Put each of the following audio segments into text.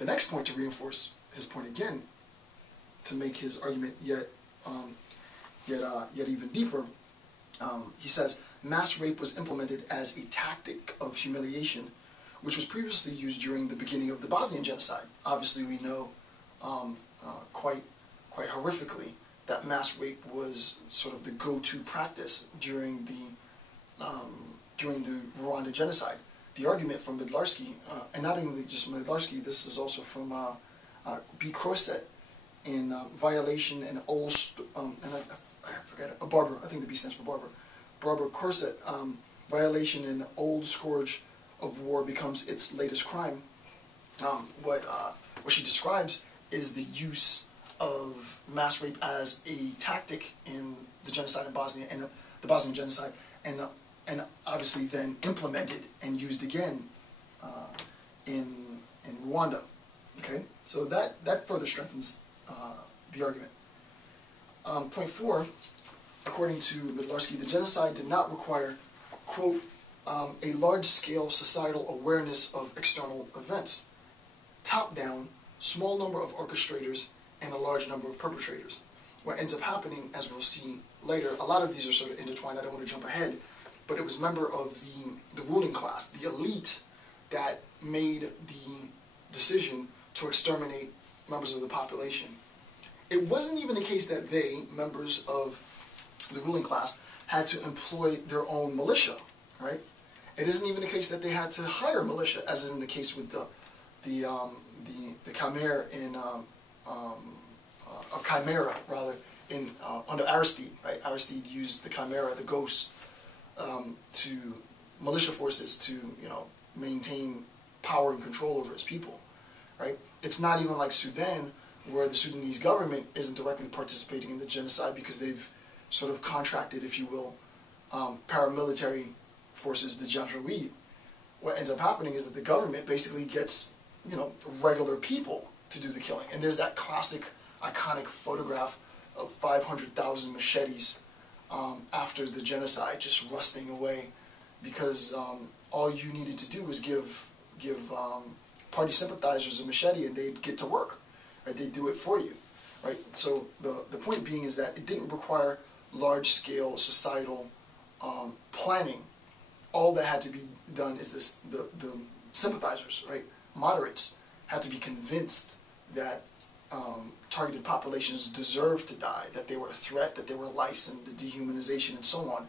The next point, to reinforce his point again, to make his argument yet even deeper, he says, mass rape was implemented as a tactic of humiliation, which was previously used during the beginning of the Bosnian genocide. Obviously, we know quite horrifically that mass rape was sort of the go-to practice during the Rwanda genocide. The argument from Midlarsky, and not only just Midlarsky, this is also from B. Crosset in Violation and Old, and I forget it, Barber, I think the B stands for Barber. Barbara Crosset, Violation and Old Scourge of War becomes its latest crime. What she describes is the use of mass rape as a tactic in the genocide in Bosnia, and the Bosnian genocide, and obviously then implemented and used again in Rwanda. Okay, so that further strengthens the argument. Point 4, according to Midlarsky, the genocide did not require, quote, a large-scale societal awareness of external events, top-down, small number of orchestrators, and a large number of perpetrators. What ends up happening, as we'll see later, a lot of these are sort of intertwined, I don't want to jump ahead, but it was a member of the ruling class, the elite, that made the decision to exterminate members of the population. It wasn't even the case that they, members of the ruling class, had to employ their own militia, right? It isn't even the case that they had to hire militia, as is in the case with the Khmer in a chimera rather in under Aristide, right? Aristide used the chimera, the ghosts, to militia forces to maintain power and control over his people, right? It's not even like Sudan, where the Sudanese government isn't directly participating in the genocide because they've sort of contracted, if you will, paramilitary forces, the Janjaweed. What ends up happening is that the government basically gets, regular people to do the killing. And there's that classic, iconic photograph of 500,000 machetes after the genocide, just rusting away, because all you needed to do was give party sympathizers a machete and they'd get to work. Right? They'd do it for you. Right? So the point being is that it didn't require large-scale societal planning. All that had to be done is the sympathizers, right, moderates, had to be convinced that targeted populations deserved to die, that they were a threat, that they were lice and the dehumanization and so on.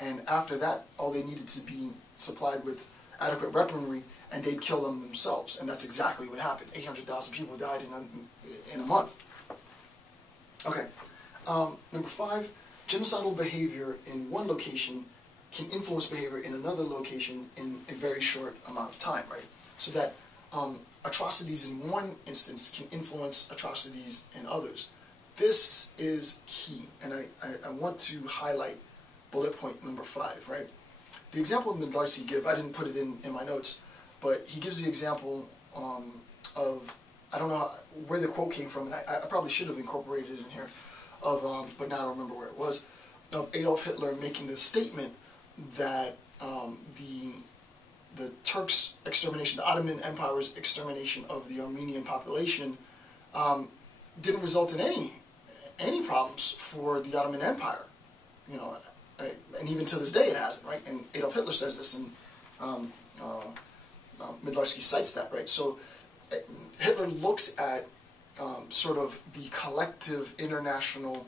And after that, all they needed to be supplied with adequate weaponry, and they'd kill them themselves. And that's exactly what happened. 800,000 people died in a month. Okay. Number 5, genocidal behavior in one location can influence behavior in another location in a very short amount of time, right? So that atrocities in one instance can influence atrocities in others. This is key, and I want to highlight bullet point number 5, right? The example Midlarsky gives, I didn't put it in my notes, but he gives the example of, I don't know where the quote came from, and I probably should have incorporated it in here, but now I don't remember where it was, of Adolf Hitler making the statement that the Turks' extermination, the Ottoman Empire's extermination of the Armenian population didn't result in any problems for the Ottoman Empire, and even to this day it hasn't, right? And Adolf Hitler says this, and Midlarsky cites that, right? So Hitler looks at sort of the collective international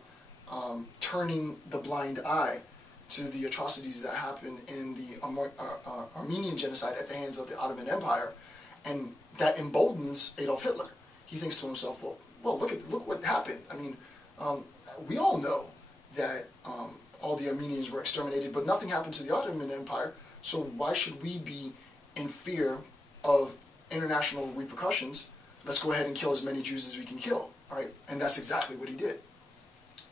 turning the blind eye to the atrocities that happened in the Armenian genocide at the hands of the Ottoman Empire, and that emboldens Adolf Hitler. He thinks to himself, well, look what happened. I mean, we all know that all the Armenians were exterminated, but nothing happened to the Ottoman Empire, so why should we be in fear of international repercussions? Let's go ahead and kill as many Jews as we can kill, all right? And that's exactly what he did.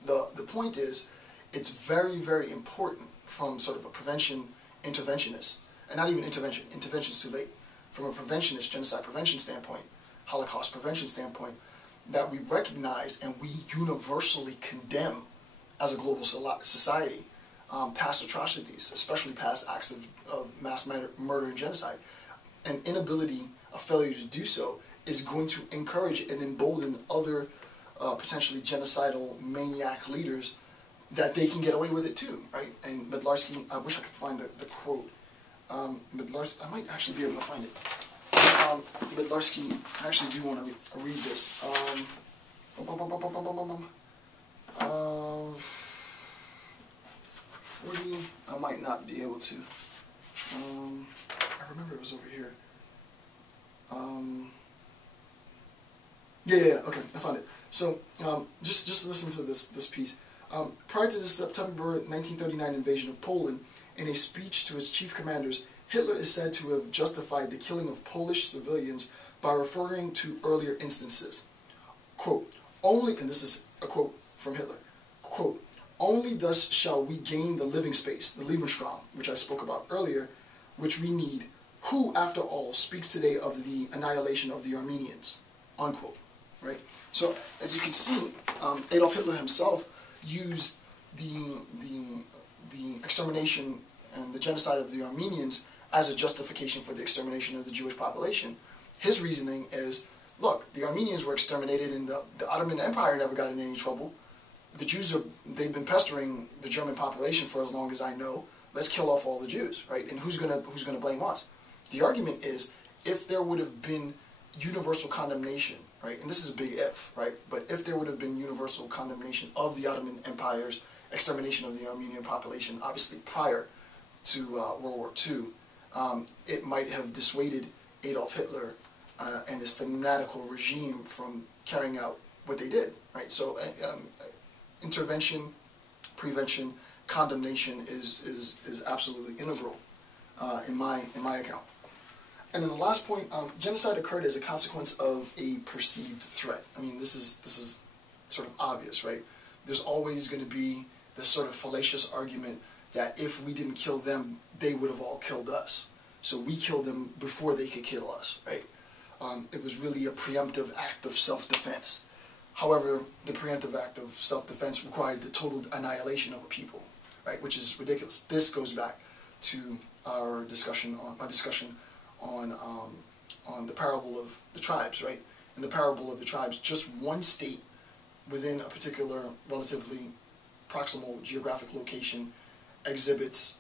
The point is, it's very, very important from sort of a interventionist, and not even intervention's too late, from a preventionist, genocide prevention standpoint, Holocaust prevention standpoint, that we recognize and we universally condemn as a global society past atrocities, especially past acts of mass murder and genocide. An inability, a failure to do so, is going to encourage and embolden other potentially genocidal maniac leaders that they can get away with it too, right? And Medlarsky, I wish I could find the quote. Medlarsky, I might actually be able to find it. Medlarsky, I actually do want to read this. 40, I might not be able to. I remember it was over here. Yeah, okay, I found it. So, just listen to this piece. Prior to the September 1939 invasion of Poland, in a speech to its chief commanders, Hitler is said to have justified the killing of Polish civilians by referring to earlier instances. Quote, only, and this is a quote from Hitler, quote, only thus shall we gain the living space, the Lebensraum, which I spoke about earlier, which we need, who, after all, speaks today of the annihilation of the Armenians, unquote, right? So, as you can see, Adolf Hitler himself used the extermination and the genocide of the Armenians as a justification for the extermination of the Jewish population. His reasoning is, look, the Armenians were exterminated and the Ottoman Empire never got in any trouble. The Jews, they've been pestering the German population for as long as I know. Let's kill off all the Jews, right? And who's gonna blame us? The argument is, if there would have been universal condemnation, right? And this is a big if, right? But if there would have been universal condemnation of the Ottoman Empire's extermination of the Armenian population, obviously prior to World War II, it might have dissuaded Adolf Hitler and his fanatical regime from carrying out what they did, right? So intervention, prevention, condemnation is absolutely integral in my account. And then the last point, genocide occurred as a consequence of a perceived threat. I mean, this is sort of obvious, right? There's always going to be this sort of fallacious argument that if we didn't kill them, they would have all killed us. So we killed them before they could kill us, right? It was really a preemptive act of self-defense. However, the preemptive act of self-defense required the total annihilation of a people, right? Which is ridiculous. This goes back to our discussion on on the parable of the tribes, right? In the parable of the tribes, just one state within a particular relatively proximal geographic location exhibits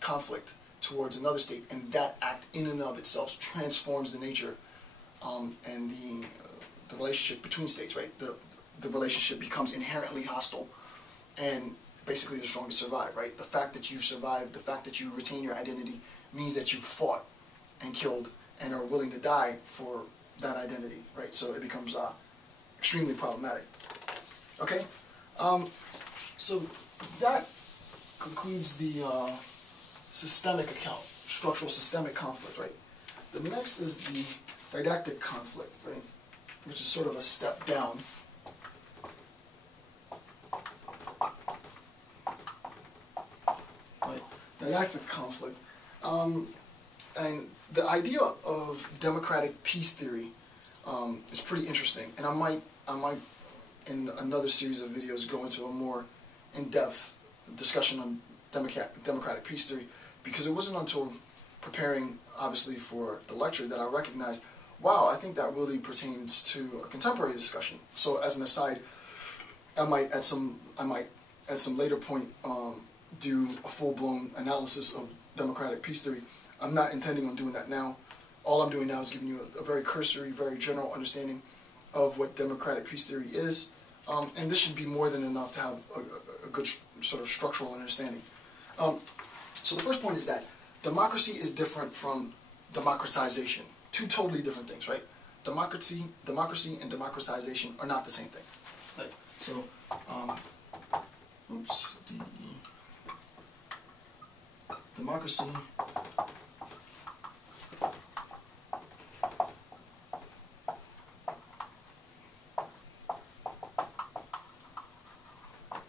conflict towards another state, and that act in and of itself transforms the nature and the relationship between states, right? The relationship becomes inherently hostile, and basically the strongest survive, right? The fact that you survive, the fact that you retain your identity, means that you fought and killed and are willing to die for that identity, right? So it becomes extremely problematic. Okay, so that concludes the systemic account, structural systemic conflict, right? The next is the didactic conflict, right? Which is sort of a step down. Right? Didactic conflict. And the idea of democratic peace theory is pretty interesting, and I might in another series of videos go into a more in-depth discussion on democratic peace theory, because it wasn't until preparing, obviously, for the lecture that I recognized, wow, I think that really pertains to a contemporary discussion. So, as an aside, I might at some later point do a full-blown analysis of democratic peace theory. I'm not intending on doing that now. All I'm doing now is giving you a very cursory, very general understanding of what democratic peace theory is, and this should be more than enough to have a good sort of structural understanding. So the first point is that democracy is different from democratization. Two totally different things, right? Democracy and democratization are not the same thing. Right? So,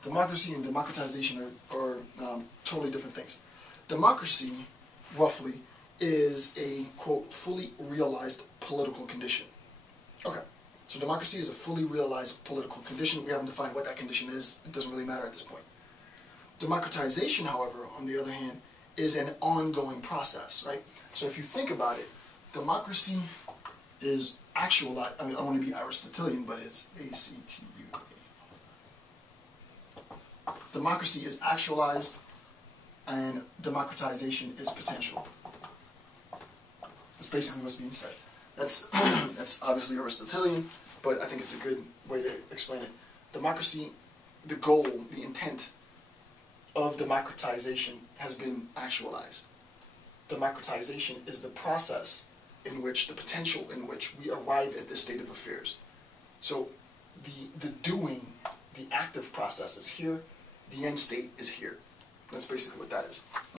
democracy and democratization are totally different things. Democracy, roughly, is a, quote, fully realized political condition. Okay, so democracy is a fully realized political condition. We haven't defined what that condition is. It doesn't really matter at this point. Democratization, however, on the other hand, is an ongoing process, right? So if you think about it, democracy is actualized. I mean, I want to be Aristotelian, but it's A-C-T-U-A. Democracy is actualized, and democratization is potential. That's basically what's being said. That's that's obviously Aristotelian, but I think it's a good way to explain it. Democracy, the goal, the intent of democratization has been actualized. Democratization is the process in which, the potential in which we arrive at this state of affairs. So the doing, the active process is here, the end state is here. That's basically what that is.